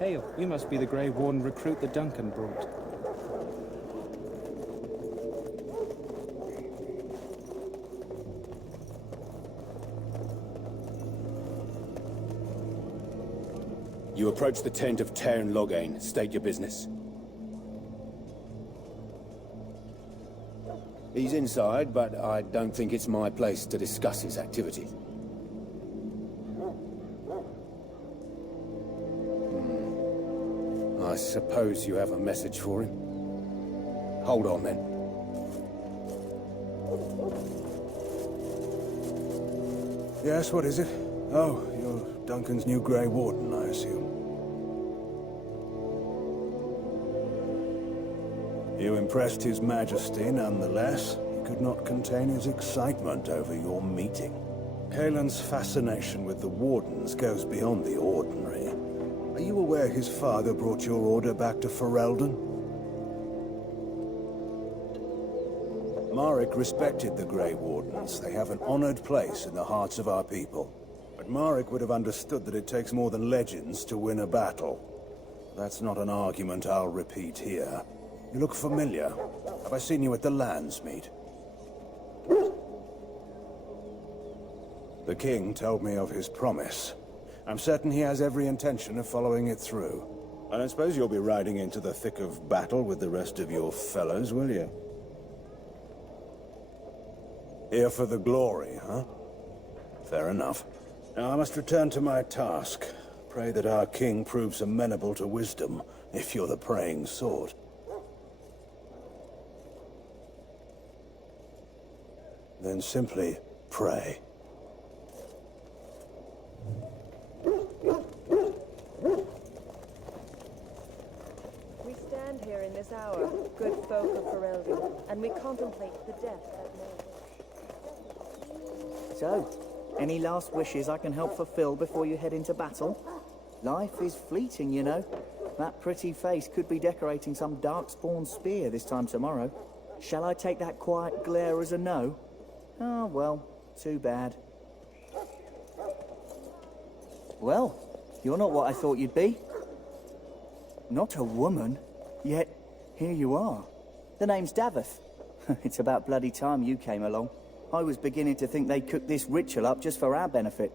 Hail, we must be the Grey Warden recruit that Duncan brought. You approach the tent of Tairn Loghain. State your business. He's inside, but I don't think it's my place to discuss his activities. I suppose you have a message for him. Hold on, then. Yes, what is it? Oh, you're Duncan's new Grey Warden, I assume. You impressed His Majesty nonetheless. He could not contain his excitement over your meeting. Kaelin's fascination with the Wardens goes beyond the ordinary. Are you aware his father brought your order back to Ferelden? Marek respected the Grey Wardens. They have an honored place in the hearts of our people. But Marek would have understood that it takes more than legends to win a battle. That's not an argument I'll repeat here. You look familiar. Have I seen you at the Landsmeet? The king told me of his promise. I'm certain he has every intention of following it through. I don't suppose you'll be riding into the thick of battle with the rest of your fellows, will you? Here for the glory, huh? Fair enough. Now I must return to my task. Pray that our king proves amenable to wisdom, if you're the praying sort. Then simply pray. We stand here in this hour, good folk of Ferelden, and we contemplate the death that may... So, any last wishes I can help fulfill before you head into battle? Life is fleeting, you know. That pretty face could be decorating some darkspawn spear this time tomorrow. Shall I take that quiet glare as a no? Oh, well, too bad. Well, you're not what I thought you'd be. Not a woman, yet here you are. The name's Daveth. It's about bloody time you came along. I was beginning to think they cooked this ritual up just for our benefit.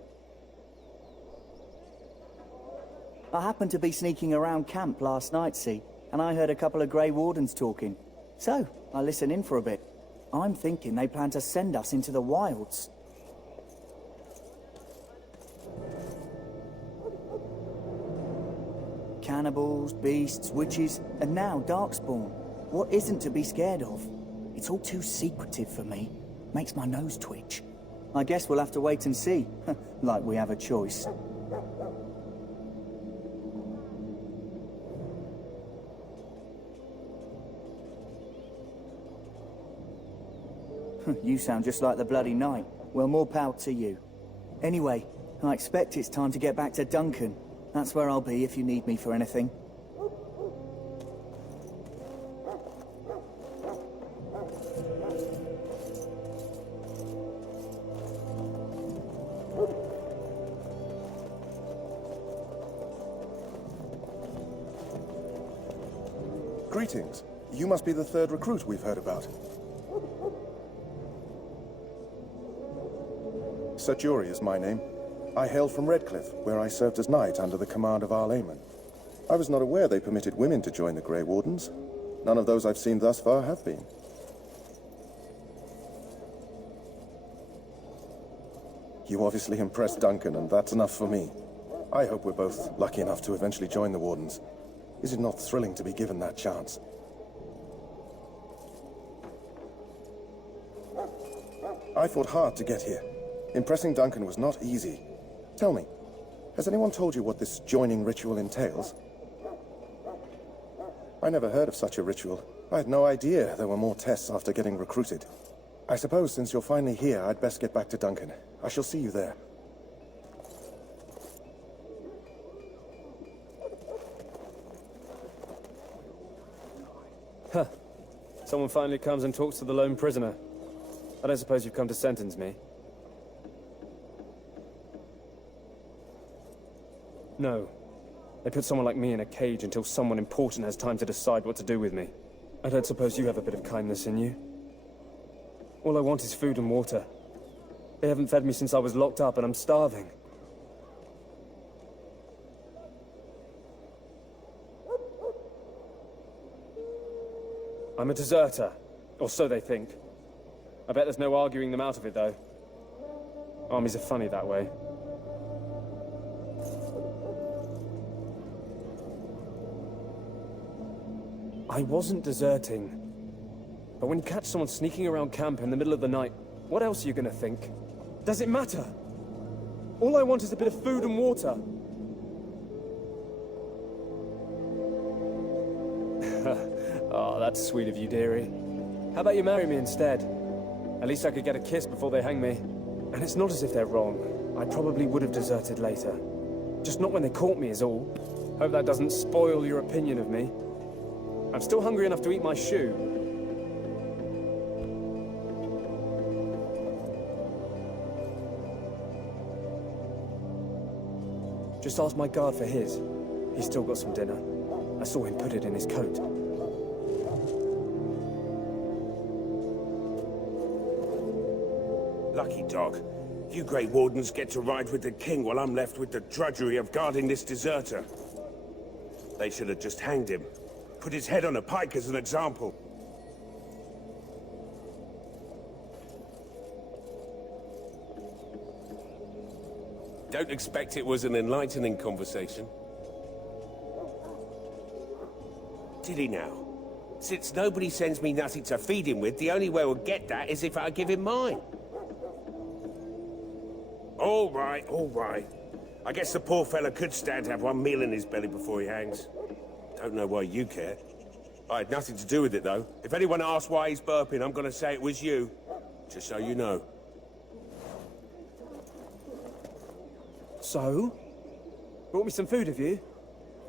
I happened to be sneaking around camp last night, see, and I heard a couple of Grey Wardens talking. So, I listened in for a bit. I'm thinking they plan to send us into the wilds. Cannibals, beasts, witches, and now darkspawn. What isn't to be scared of? It's all too secretive for me. Makes my nose twitch. I guess we'll have to wait and see. Like we have a choice. You sound just like the bloody knight. Well, more power to you. Anyway, I expect it's time to get back to Duncan. That's where I'll be if you need me for anything. Greetings. You must be the third recruit we've heard about. Sir Jury is my name. I hail from Redcliffe, where I served as knight under the command of Arl Eamon. I was not aware they permitted women to join the Grey Wardens. None of those I've seen thus far have been. You obviously impressed Duncan, and that's enough for me. I hope we're both lucky enough to eventually join the Wardens. Is it not thrilling to be given that chance? I fought hard to get here. Impressing Duncan was not easy. Tell me, has anyone told you what this joining ritual entails? I never heard of such a ritual. I had no idea there were more tests after getting recruited. I suppose since you're finally here, I'd best get back to Duncan. I shall see you there. Huh. Someone finally comes and talks to the lone prisoner. I don't suppose you've come to sentence me? No. They put someone like me in a cage until someone important has time to decide what to do with me. I don't suppose you have a bit of kindness in you. All I want is food and water. They haven't fed me since I was locked up and I'm starving. I'm a deserter, or so they think. I bet there's no arguing them out of it, though. Armies are funny that way. I wasn't deserting. But when you catch someone sneaking around camp in the middle of the night, what else are you gonna think? Does it matter? All I want is a bit of food and water. Oh, that's sweet of you, dearie. How about you marry me instead? At least I could get a kiss before they hang me. And it's not as if they're wrong. I probably would have deserted later. Just not when they caught me is all. Hope that doesn't spoil your opinion of me. I'm still hungry enough to eat my shoe. Just ask my guard for his. He's still got some dinner. I saw him put it in his coat. Lucky dog. You Grey Wardens get to ride with the king while I'm left with the drudgery of guarding this deserter. They should have just hanged him. Put his head on a pike as an example. Don't expect it was an enlightening conversation. Did he now? Since nobody sends me nothing to feed him with, the only way we'll get that is if I give him mine. All right, all right. I guess the poor fella could stand to have one meal in his belly before he hangs. Don't know why you care. I had nothing to do with it, though. If anyone asks why he's burping, I'm gonna say it was you. Just so you know. So? Brought me some food, have you?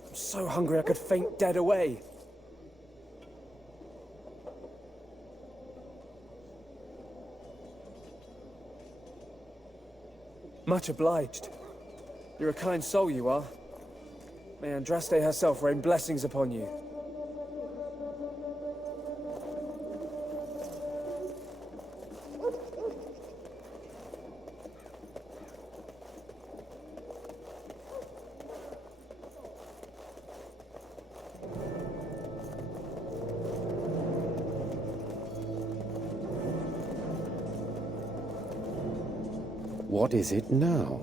I'm so hungry I could faint dead away. Much obliged. You're a kind soul, you are. May Andraste herself rain blessings upon you. What is it now?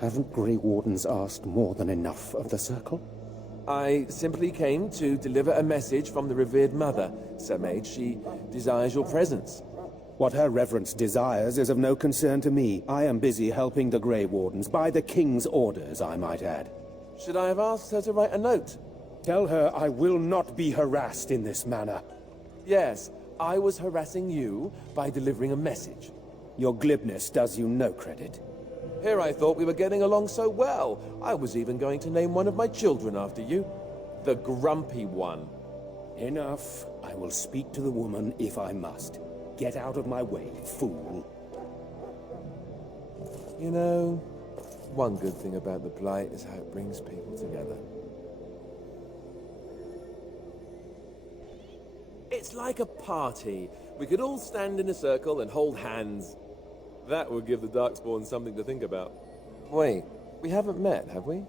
Haven't Grey Wardens asked more than enough of the Circle? I simply came to deliver a message from the revered mother, Sir Mage. She desires your presence. What her reverence desires is of no concern to me. I am busy helping the Grey Wardens, by the King's orders, I might add. Should I have asked her to write a note? Tell her I will not be harassed in this manner. Yes, I was harassing you by delivering a message. Your glibness does you no credit. Here I thought we were getting along so well. I was even going to name one of my children after you. The Grumpy One. Enough. I will speak to the woman if I must. Get out of my way, fool. You know, one good thing about the Blight is how it brings people together. It's like a party. We could all stand in a circle and hold hands. That would give the Darkspawn something to think about. Wait, we haven't met, have we?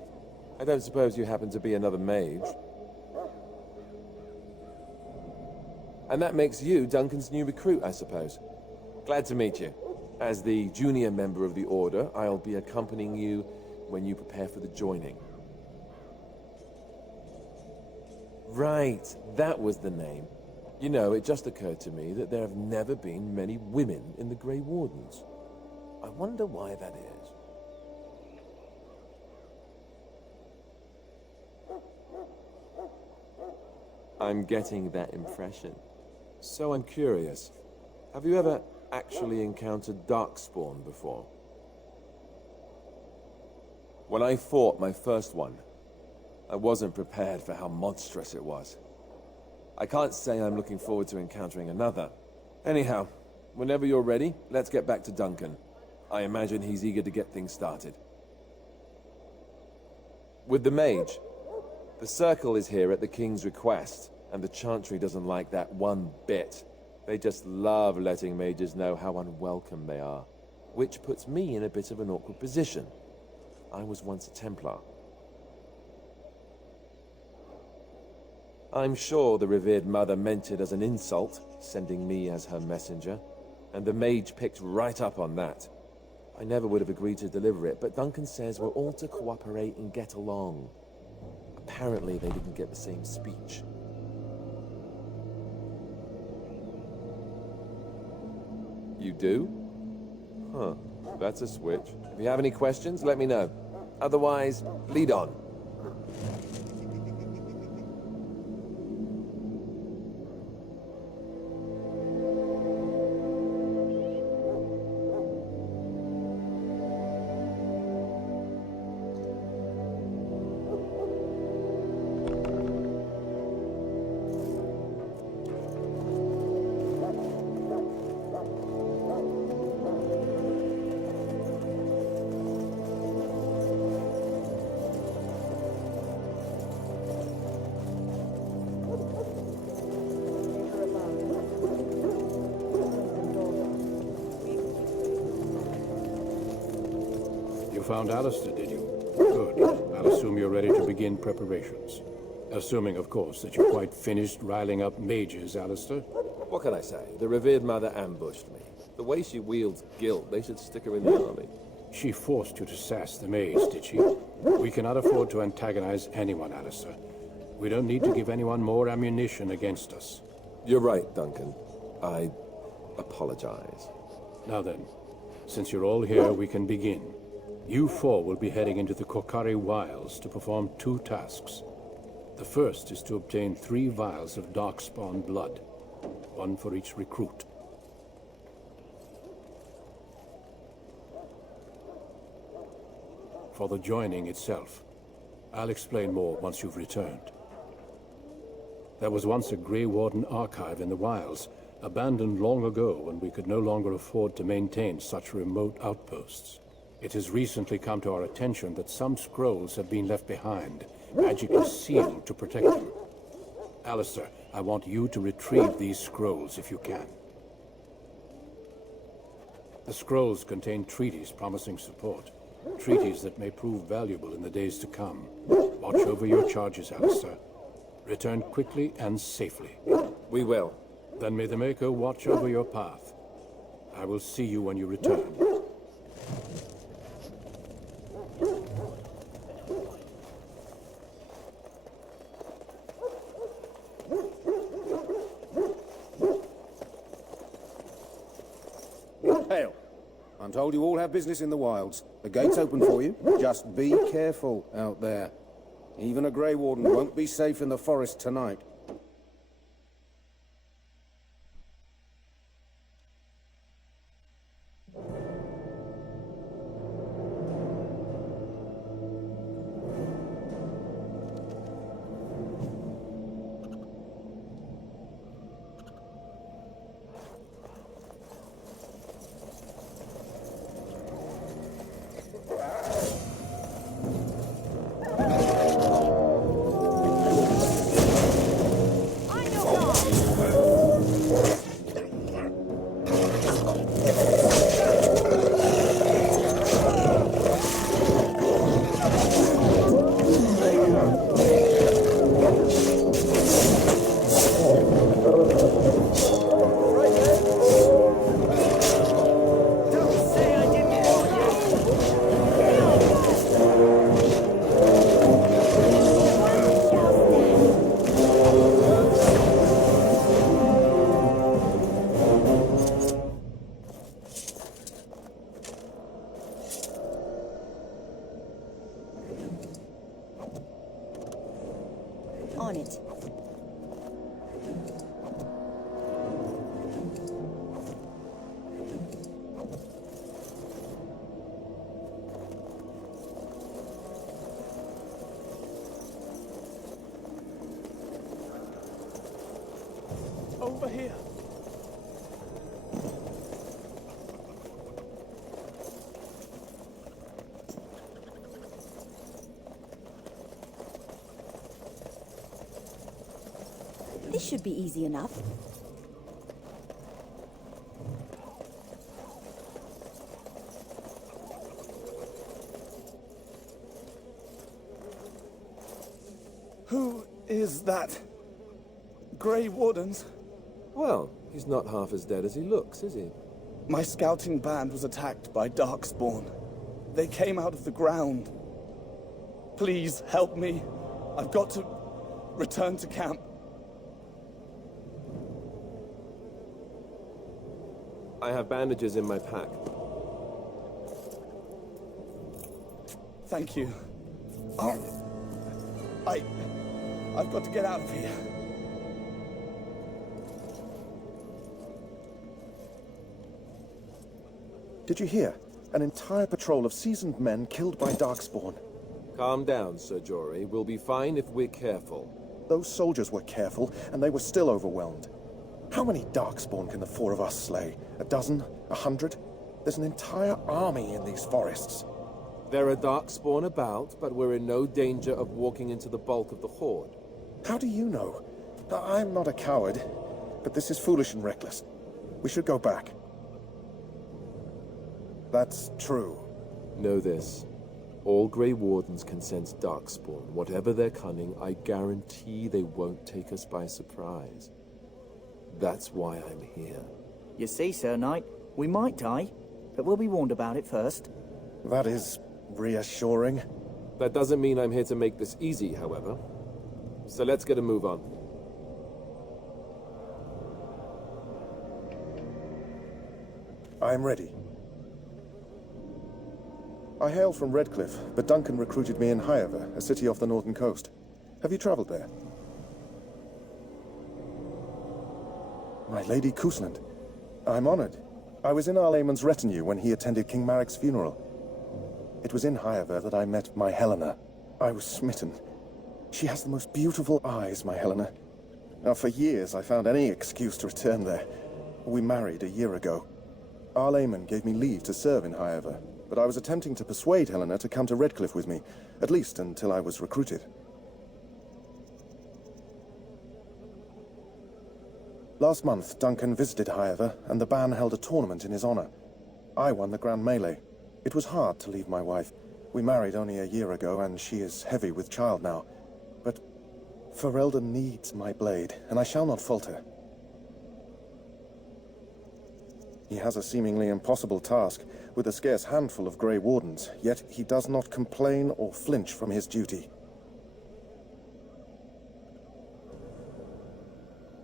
I don't suppose you happen to be another mage. And that makes you Duncan's new recruit, I suppose. Glad to meet you. As the junior member of the Order, I'll be accompanying you when you prepare for the joining. Right, that was the name. You know, it just occurred to me that there have never been many women in the Grey Wardens. I wonder why that is. I'm getting that impression. So I'm curious. Have you ever actually encountered Darkspawn before? When I fought my first one, I wasn't prepared for how monstrous it was. I can't say I'm looking forward to encountering another. Anyhow, whenever you're ready, let's get back to Duncan. I imagine he's eager to get things started. With the mage, The Circle is here at the King's request, and the Chantry doesn't like that one bit. They just love letting mages know how unwelcome they are, which puts me in a bit of an awkward position. I was once a Templar. I'm sure the revered mother meant it as an insult, sending me as her messenger, and the mage picked right up on that. I never would have agreed to deliver it, but Duncan says we're all to cooperate and get along. Apparently they didn't get the same speech. You do? Huh, that's a switch. If you have any questions, let me know. Otherwise, lead on. Found Alistair, did you? Good. I'll assume you're ready to begin preparations. Assuming, of course, that you're quite finished riling up mages, Alistair. What can I say? The revered mother ambushed me. The way she wields guilt, they should stick her in the army. She forced you to sass the mage, did she? We cannot afford to antagonize anyone, Alistair. We don't need to give anyone more ammunition against us. You're right, Duncan. I apologize. Now then, since you're all here, we can begin. You four will be heading into the Korcari Wilds to perform 2 tasks. The first is to obtain 3 vials of darkspawn blood, 1 for each recruit. For the joining itself, I'll explain more once you've returned. There was once a Grey Warden archive in the wilds, abandoned long ago when we could no longer afford to maintain such remote outposts. It has recently come to our attention that some scrolls have been left behind, magically sealed to protect them. Alistair, I want you to retrieve these scrolls if you can. The scrolls contain treaties promising support, treaties that may prove valuable in the days to come. Watch over your charges, Alistair. Return quickly and safely. We will. Then may the Maker watch over your path. I will see you when you return. Hail. I'm told you all have business in the wilds. The gate's open for you. Just be careful out there. Even a Grey Warden won't be safe in the forest tonight. On it. Over here. This should be easy enough. Who is that? Grey Wardens? Well, he's not half as dead as he looks, is he? My scouting band was attacked by Darkspawn. They came out of the ground. Please help me. I've got to return to camp. I have bandages in my pack. Thank you. I've got to get out of here. Did you hear? An entire patrol of seasoned men killed by Darkspawn. Calm down, Sir Jory. We'll be fine if we're careful. Those soldiers were careful, and they were still overwhelmed. How many Darkspawn can the four of us slay? A dozen? 100? There's an entire army in these forests. There are Darkspawn about, but we're in no danger of walking into the bulk of the horde. How do you know? I'm not a coward, but this is foolish and reckless. We should go back. That's true. Know this. All Grey Wardens can sense Darkspawn. Whatever their cunning, I guarantee they won't take us by surprise. That's why I'm here. You see, Sir Knight, we might die, but we'll be warned about it first. That is reassuring. That doesn't mean I'm here to make this easy, however. So let's get a move on. I'm ready. I hail from Redcliffe, but Duncan recruited me in Highever, a city off the northern coast. Have you traveled there? My Lady Kusland. I'm honored. I was in Arlayman's retinue when he attended King Maric's funeral. It was in Highever that I met my Helena. I was smitten. She has the most beautiful eyes, my Helena. Now, for years, I found any excuse to return there. We married a year ago. Arlayman gave me leave to serve in Highever, but I was attempting to persuade Helena to come to Redcliffe with me, at least until I was recruited. Last month, Duncan visited Highever, and the band held a tournament in his honor. I won the Grand Melee. It was hard to leave my wife. We married only a year ago, and she is heavy with child now. But Ferelden needs my blade, and I shall not falter. He has a seemingly impossible task, with a scarce handful of Grey Wardens, yet he does not complain or flinch from his duty.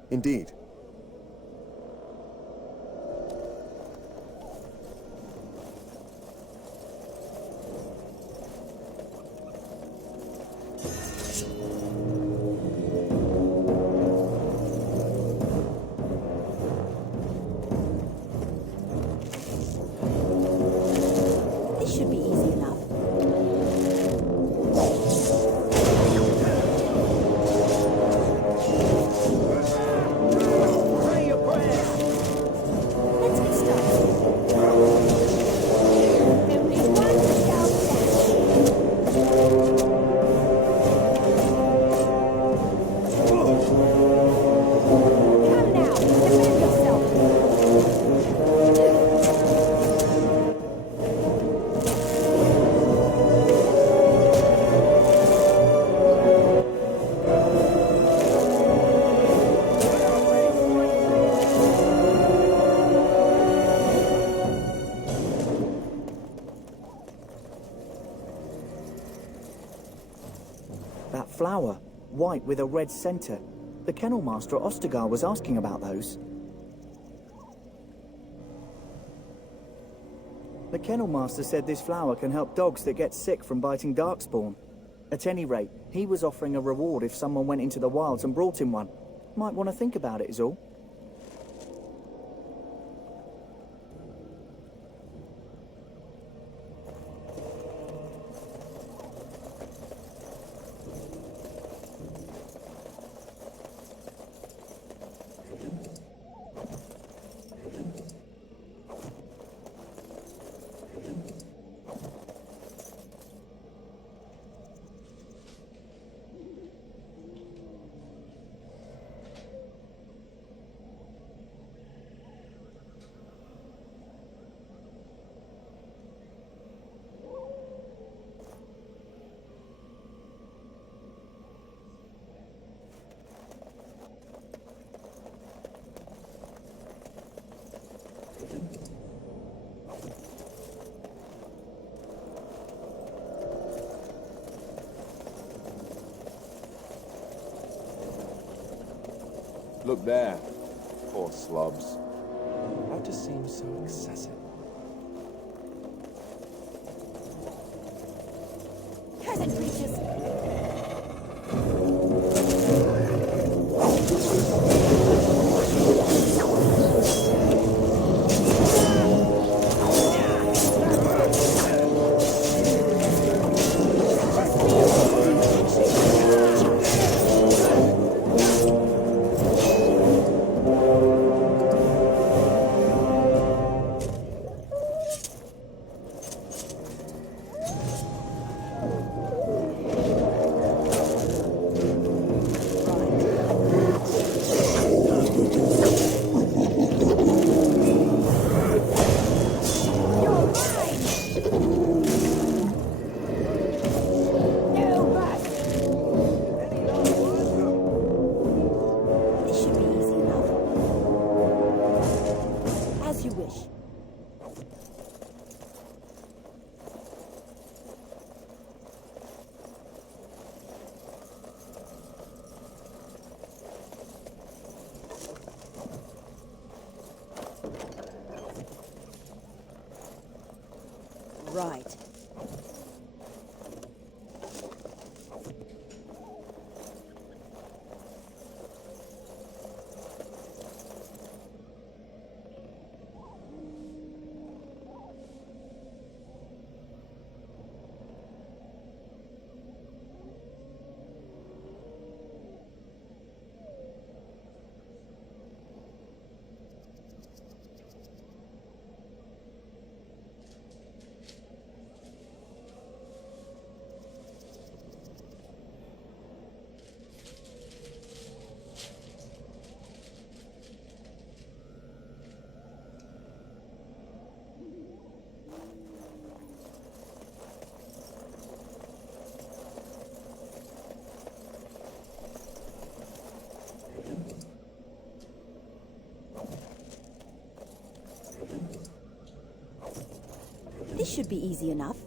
Indeed. This should be easy enough. Let's get started. Come now, defend yourself. That flower, white with a red centre. The kennel master at Ostergar was asking about those. The kennel master said this flower can help dogs that get sick from biting Darkspawn. At any rate, he was offering a reward if someone went into the wilds and brought him one. Might want to think about it is all. Look there. Poor slobs. That just seems so excessive. Peasant creatures! Right. This should be easy enough.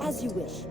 As you wish.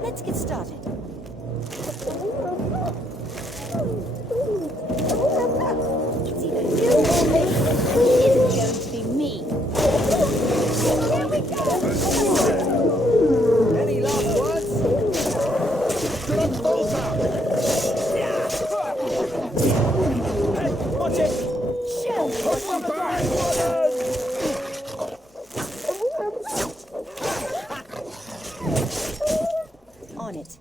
Let's get started. It's either you or me, and it isn't going to be me. Here we go! Any last words? Hey, watch it! Show me what's on the ground! On it.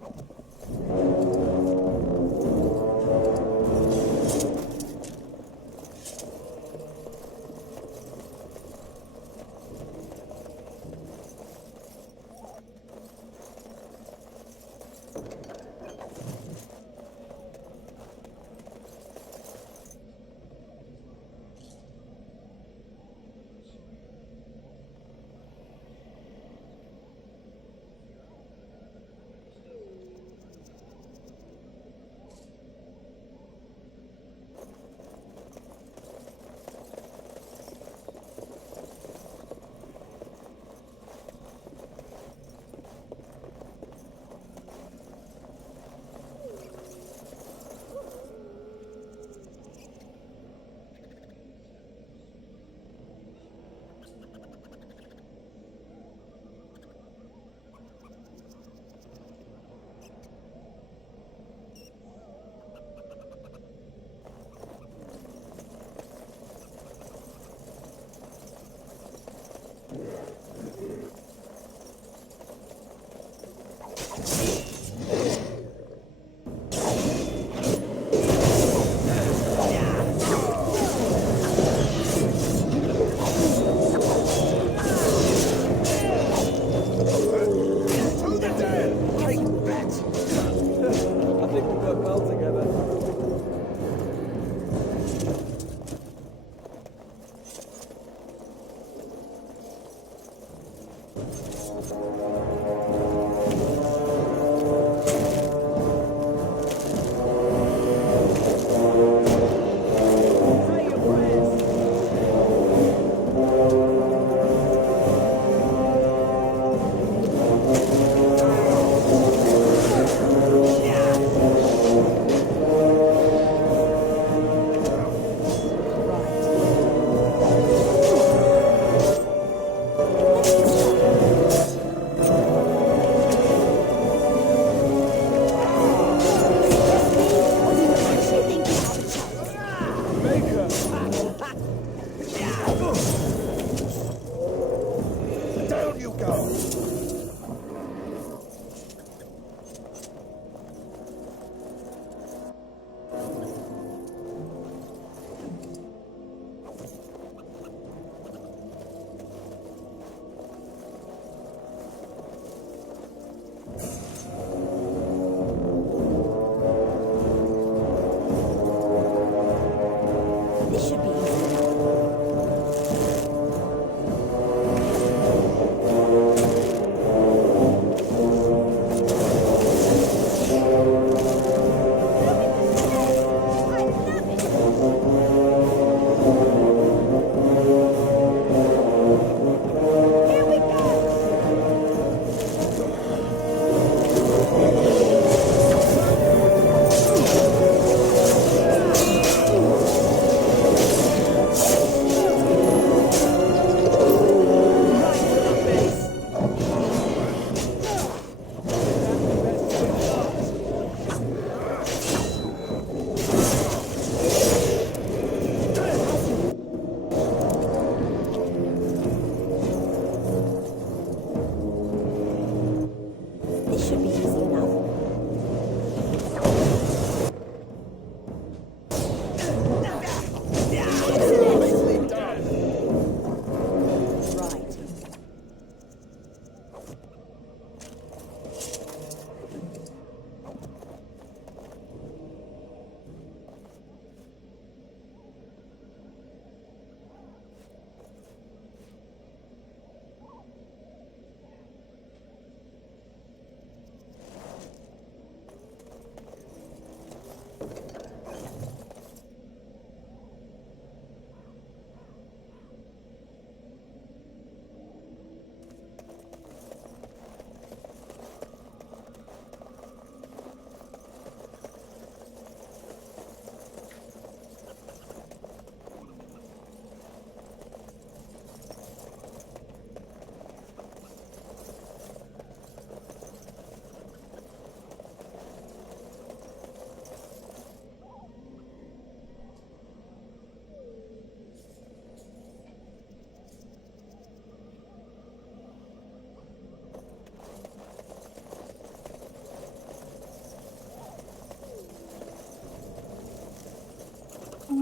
Down you go! This should be easy. This should be easy enough.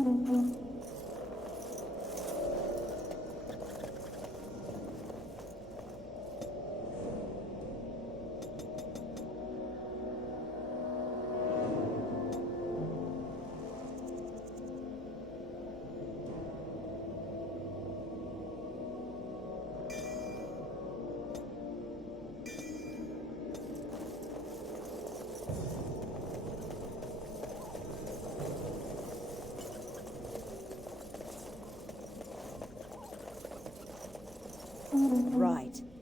Excellent. Right. Right.